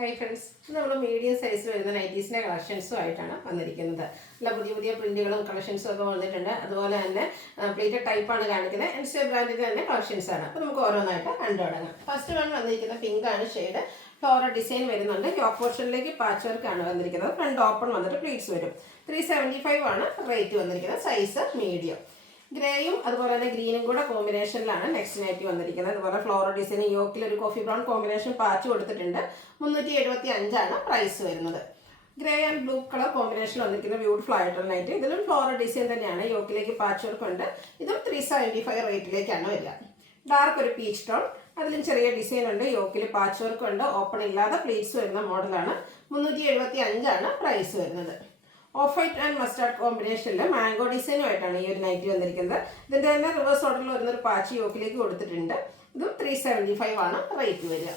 Hi friends, നമ്മൾ medium സൈസിൽ വരുന്ന നൈറ്റീസിൻ്റെ കളക്ഷൻസുമായിട്ടാണ് വന്നിരിക്കുന്നത്. നല്ല പുതിയ പുതിയ പ്രിൻറ്റുകളും കളക്ഷൻസും ഒക്കെ വന്നിട്ടുണ്ട്. അതുപോലെ തന്നെ പ്ലേറ്റഡ് ടൈപ്പാണ് കാണിക്കുന്നത്. എൻസെ ബ്രാൻഡിൻ്റെ തന്നെ കളക്ഷൻസാണ്. അപ്പോൾ നമുക്ക് ഓരോന്നായിട്ട് കണ്ടു തുടങ്ങാം. ഫസ്റ്റ് വൺ വന്നിരിക്കുന്ന പിങ്കാണ് ഷെയ്ഡ്. ഫ്ലോറൽ ഡിസൈൻ വരുന്നുണ്ട്. യോക്ക് പോർഷനിലേക്ക് പാച്ച് വർക്കാണ് വന്നിരിക്കുന്നത്. ഫ്രണ്ട് ഓപ്പൺ വന്നിട്ട് പ്ലീറ്റ്സ് വരും. 375 ആണ് റേറ്റ് വന്നിരിക്കുന്നത്. Size medium. ഗ്രേയും അതുപോലെ തന്നെ ഗ്രീനും കൂടെ കോമ്പിനേഷനിലാണ് നെക്സ്റ്റ് നൈറ്റി വന്നിരിക്കുന്നത്. അതുപോലെ ഫ്ലോറൽ ഡിസൈൻ യോക്കിൽ ഒരു കോഫി ബ്രൗൺ കോമ്പിനേഷൻ പാച്ച് കൊടുത്തിട്ടുണ്ട്. 375 ആണ് പ്രൈസ് വരുന്നത്. Grey and blue colour combination വന്നിരിക്കുന്ന ബ്യൂട്ടിഫുൾ ആയിട്ടുള്ള നൈറ്റ്. ഇതിലും ഫ്ലോറൽ ഡിസൈൻ തന്നെയാണ്. യോക്കിലേക്ക് പാച്ച് വർക്ക് ഉണ്ട്. ഇതും 375 റേറ്റിലേക്കാണ് വരിക. ഡാർക്ക് ഒരു പീച്ച് ടോൺ, അതിലും ചെറിയ ഡിസൈൻ ഉണ്ട്. യോക്കിൽ പാച്ച് വർക്ക് ഉണ്ട്. ഓപ്പൺ ഇല്ലാതെ പ്ലീറ്റ്സ് വരുന്ന മോഡലാണ്. 375 ആണ് പ്രൈസ് വരുന്നത്. ഓഫ് വൈറ്റ് ആൻഡ് മസ്റ്റാർഡ് കോമ്പിനേഷനിൽ മാംഗോ ഡിസൈനുമായിട്ടാണ് ഈ ഒരു നൈറ്റി വന്നിരിക്കുന്നത്. ഇതിൻ്റെ തന്നെ റിവേഴ്സ് ഓർഡറിൽ വരുന്നൊരു പാച്ച് യോക്കിലേക്ക് കൊടുത്തിട്ടുണ്ട്. ഇതും 375 ആണ് റേറ്റ് വരിക.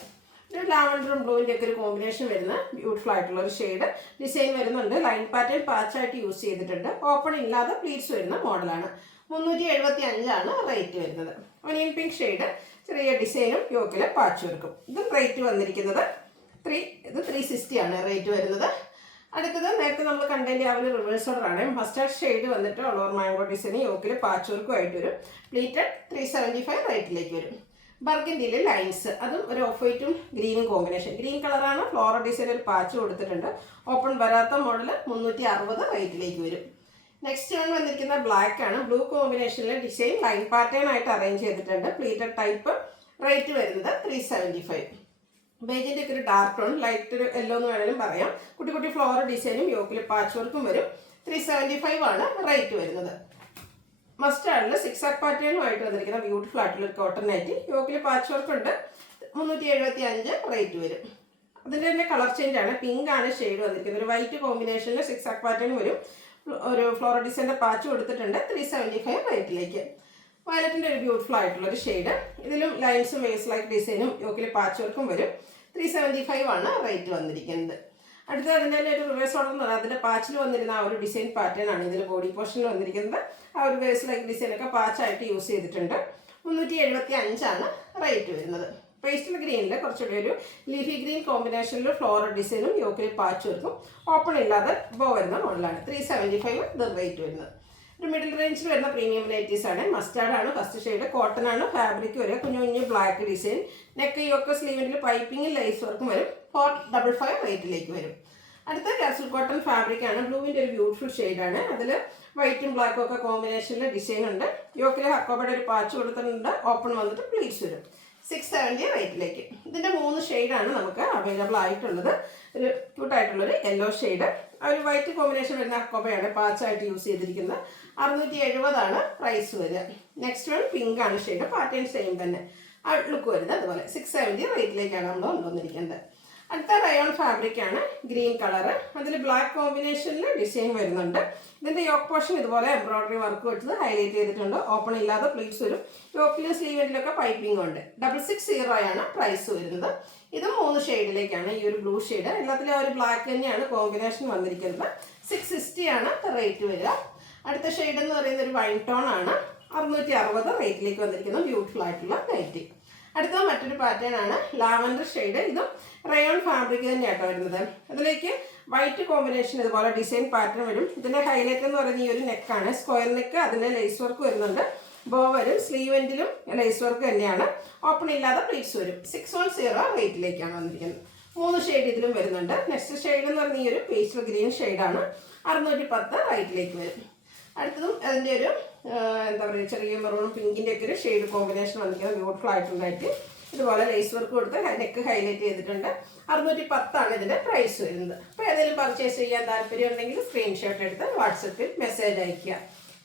ഒരു ലാവൻഡറും ബ്ലൂവിൻ്റെ ഒക്കെ ഒരു കോമ്പിനേഷൻ വരുന്ന ബ്യൂട്ടിഫുൾ ആയിട്ടുള്ള ഒരു ഷെയ്ഡ് ഡിസൈൻ വരുന്നുണ്ട്. ലൈൻ പാറ്റേൺ പാച്ചായിട്ട് യൂസ് ചെയ്തിട്ടുണ്ട്. ഓപ്പൺ ഇല്ലാതെ പ്ലീറ്റ്സ് വരുന്ന മോഡലാണ്. 375 ആണ് റേറ്റ് വരുന്നത്. ഒനിയൻ പിങ്ക് ഷെയ്ഡ്, ചെറിയ ഡിസൈനും യോക്കിൽ പാച്ച് വർക്കും. ഇതും റേറ്റ് വന്നിരിക്കുന്നത് 360 ആണ് റേറ്റ് വരുന്നത്. അടുത്തത് നേരത്തെ നമ്മൾ കണ്ടതിൻ്റെ ആ ഒരു റിവേഴ്സ് ഓർഡറാണ്. മസ്റ്റാർഡ് ഷെയ്ഡ് വന്നിട്ട് ഓൾ മാംഗോ ഡിസൈൻ യോക്കിൽ പാച്ച് വർക്കും ആയിട്ട് വരും. പ്ലീറ്റഡ് 375 റേറ്റിലേക്ക് വരും. ബർഗൻഡിയിൽ ലൈൻസ്, അതും ഒരു ഓഫ് വൈറ്റും ഗ്രീനും കോമ്പിനേഷൻ. ഗ്രീൻ കളറാണ്. ഫ്ലോറൽ ഡിസൈൻ ഒരു പാച്ച് കൊടുത്തിട്ടുണ്ട്. ഓപ്പൺ വരാത്ത മോഡൽ 360 റേറ്റിലേക്ക് വരും. നെക്സ്റ്റ് വൺ വന്നിരിക്കുന്ന ബ്ലാക്ക് ആണ്. ബ്ലൂ കോമ്പിനേഷനിലെ ഡിസൈൻ ലൈൻ പാറ്റേൺ ആയിട്ട് അറേഞ്ച് ചെയ്തിട്ടുണ്ട്. Pleated type. റേറ്റ് വരുന്നത് 375. ബേജിൻ്റെ ഒക്കെ ഒരു ഡാർക്ക് ടോൺ, ലൈറ്റ് ഒരു യെല്ലോ എന്ന് വേണമെങ്കിലും പറയാം. കുട്ടി കുട്ടി ഫ്ലോറൽ ഡിസൈനും യോക്കിൽ പാച്ച് വർക്കും വരും. 375 ആണ് റേറ്റ് വരുന്നത്. മസ്റ്റാർഡിൽ സിക്സാക് പാറ്റേണുമായിട്ട് വന്നിരിക്കുന്ന ബ്യൂട്ടിഫുൾ ആയിട്ടുള്ള ഒരു കോട്ടൺ നൈറ്റി. യോക്കിൽ പാച്ച് വർക്ക് ഉണ്ട്. 375 റേറ്റ് വരും. അതിൻ്റെ തന്നെ കളർ ചേഞ്ച് ആണ്. പിങ്ക് ആണ് ഷെയ്ഡ് വന്നിരിക്കുന്നത്. ഒരു വൈറ്റ് കോമ്പിനേഷനിൽ സിക്സാക് പാറ്റേൺ വരും. ഒരു ഫ്ലോറൽ ഡിസൈൻ്റെ പാച്ച് കൊടുത്തിട്ടുണ്ട്. 375 റേറ്റിലേക്ക്. വയലറ്റിൻ്റെ ഒരു ബ്യൂട്ടിഫുൾ ആയിട്ടുള്ള ഒരു ഷെയ്ഡ്. ഇതിലും ലൈൻസും വേവ്സ് ലൈക്ക് ഡിസൈനും യോക്കിൽ പാച്ച് വർക്കും വരും. 375 ആണ് റേറ്റ് വന്നിരിക്കുന്നത്. അടുത്ത അതിൻ്റെ തന്നെ ഒരു റിവേഴ്സ് ഓർഡർ എന്ന് പറഞ്ഞാൽ അതിൻ്റെ പാച്ചിൽ വന്നിരുന്ന ആ ഒരു ഡിസൈൻ പാറ്റേൺ ആണ് ഇതിൽ ബോഡി പോർഷനിൽ വന്നിരിക്കുന്നത്. ആ ഒരു വേവ്സ് ലൈക്ക് ഡിസൈനൊക്കെ പാച്ചായിട്ട് യൂസ് ചെയ്തിട്ടുണ്ട്. 375 ആണ് റേറ്റ് വരുന്നത്. പേസ്റ്റൽ ഗ്രീനിൽ കുറച്ചുകൂടി ഒരു ലീഫി ഗ്രീൻ കോമ്പിനേഷനിൽ ഫ്ലോറൽ ഡിസൈനും യോക്കിൽ പാച്ച് വർക്കും. ഓപ്പൺ ഇല്ലാതെ ബോ വരുന്ന മോഡലാണ്. 375 ഇത് റേറ്റ് വരുന്നത്. ഒരു മിഡിൽ റേഞ്ചിൽ വരുന്ന പ്രീമിയം നൈറ്റീസ് ആണ്. മസ്റ്റാർഡ് ആണ് ഫസ്റ്റ് ഷെയ്ഡ്. കോട്ടൺ ആണ് ഫാബ്രിക് വരിക. കുഞ്ഞു കുഞ്ഞു ബ്ലാക്ക് ഡിസൈൻ. നെക്ക് യോക്ക് സ്ലീവിൻ്റെ പൈപ്പിംഗും ലൈസ് വർക്കും വരും. 455 റേറ്റിലേക്ക് വരും. അടുത്ത കാസിൽ കോട്ടൺ ഫാബ്രിക് ആണ്. ബ്ലൂവിൻ്റെ ഒരു ബ്യൂട്ടിഫുൾ ഷെയ്ഡാണ്. അതിൽ വൈറ്റും ബ്ലാക്കും ഒക്കെ കോമ്പിനേഷനിൽ ഡിസൈൻ ഉണ്ട്. യോക്കിൽ ഹക്കോബയുടെ ഒരു പാച്ച് കൊടുത്തിട്ടുണ്ട്. ഓപ്പൺ വന്നിട്ട് പ്ലീറ്റ്സ് വരും. 670 റേറ്റിലേക്ക്. ഇതിൻ്റെ 3 ഷെയ്ഡാണ് നമുക്ക് അവൈലബിൾ ആയിട്ടുള്ളത്. ഒരു ക്യൂട്ടായിട്ടുള്ളൊരു യെല്ലോ ഷെയ്ഡ്, ഒരു വൈറ്റ് കോമ്പിനേഷൻ വരുന്ന അക്കോബയാണ് പാച്ചായിട്ട് യൂസ് ചെയ്തിരിക്കുന്നത്. 670 ആണ് പ്രൈസ് വരിക. നെക്സ്റ്റ് വൺ പിങ്ക് ആണ് ഷെയ്ഡ്. പാറ്റേൺ സെയിം തന്നെ ലുക്ക് വരുന്നത്. അതുപോലെ 670 റേറ്റിലേക്കാണ് നമ്മൾ കൊണ്ടുവന്നിരിക്കുന്നത്. അടുത്ത റയോൺ ഫാബ്രിക് ആണ്. Green colour. അതിൽ ബ്ലാക്ക് കോമ്പിനേഷനിൽ ഡിസൈൻ വരുന്നുണ്ട്. ഇതിൻ്റെ യോക്ക് പോർഷൻ ഇതുപോലെ എംബ്രോയിഡറി വർക്ക് വെച്ചത് ഹൈലൈറ്റ് ചെയ്തിട്ടുണ്ട്. ഓപ്പൺ ഇല്ലാതെ പ്ലീറ്റ്സ് വരും. യോക്കിലും സ്ലീവെൻറ്റിലൊക്കെ പൈപ്പിംഗ് ഉണ്ട്. 660 ആണ് പ്രൈസ് വരുന്നത്. ഇത് 3 ഷെയ്ഡിലേക്കാണ്. ഈ ഒരു ബ്ലൂ ഷെയ്ഡ് എല്ലാത്തിലും ഒരു ബ്ലാക്ക് തന്നെയാണ് കോമ്പിനേഷൻ വന്നിരിക്കുന്നത്. 660 ആണ് റേറ്റ് വരിക. അടുത്ത ഷെയ്ഡ് എന്ന് പറയുന്നത് ഒരു വൈൻ ടോൺ ആണ്. 660 റേറ്റിലേക്ക് വന്നിരിക്കുന്ന ബ്യൂട്ടിഫുൾ ആയിട്ടുള്ള നൈറ്റി. അടുത്ത മറ്റൊരു പാറ്റേൺ ആണ്. Lavender shade. ഇതും റയോൺ ഫാബ്രിക് തന്നെയാട്ടോ വരുന്നത്. അതിലേക്ക് വൈറ്റ് കോമ്പിനേഷൻ ഇതുപോലെ ഡിസൈൻ പാറ്റേൺ വരും. ഇതിൻ്റെ ഹൈലൈറ്റ് എന്ന് പറയുന്ന ഈ ഒരു നെക്കാണ്. Square neck. അതിൻ്റെ ലേസ് വർക്ക് വരുന്നുണ്ട്. ബോ വരും. സ്ലീവെൻറ്റിലും ലേസ് വർക്ക് തന്നെയാണ്. ഓപ്പൺ ഇല്ലാതെ പ്ലീറ്റ്സ് വരും. 610 റേറ്റിലേക്കാണ് വന്നിരിക്കുന്നത്. 3 ഷെയ്ഡ് ഇതിലും വരുന്നുണ്ട്. നെക്സ്റ്റ് ഷെയ്ഡ് എന്ന് പറഞ്ഞ ഈ ഒരു പേസ്റ്റൽ ഗ്രീൻ ഷെയ്ഡാണ്. 610 റേറ്റിലേക്ക് വരും. അടുത്തതും അതിൻ്റെ ഒരു എന്താ പറയുക, ചെറിയ മെറൂണും പിങ്കിൻ്റെ ഒക്കെ ഒരു ഷെയ്ഡ് കോമ്പിനേഷൻ വന്നിരിക്കുന്നത് ബ്യൂട്ടിഫുൾ ആയിട്ടുണ്ടായിട്ട് ഇതുപോലെ ലേസ് വർക്ക് കൊടുത്ത് നെക്ക് ഹൈലൈറ്റ് ചെയ്തിട്ടുണ്ട്. 610 ആണ് ഇതിൻ്റെ പ്രൈസ് വരുന്നത്. അപ്പോൾ ഏതെങ്കിലും പർച്ചേസ് ചെയ്യാൻ താല്പര്യം ഉണ്ടെങ്കിൽ സ്ക്രീൻഷോട്ട് എടുത്ത് വാട്സപ്പിൽ മെസ്സേജ് അയയ്ക്കുക.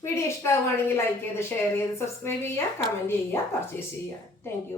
വീഡിയോ ഇഷ്ടമാവുകയാണെങ്കിൽ ലൈക്ക് ചെയ്ത് ഷെയർ ചെയ്ത് സബ്സ്ക്രൈബ് ചെയ്യുക, കമൻറ്റ് ചെയ്യുക, പർച്ചേസ് ചെയ്യുക. താങ്ക്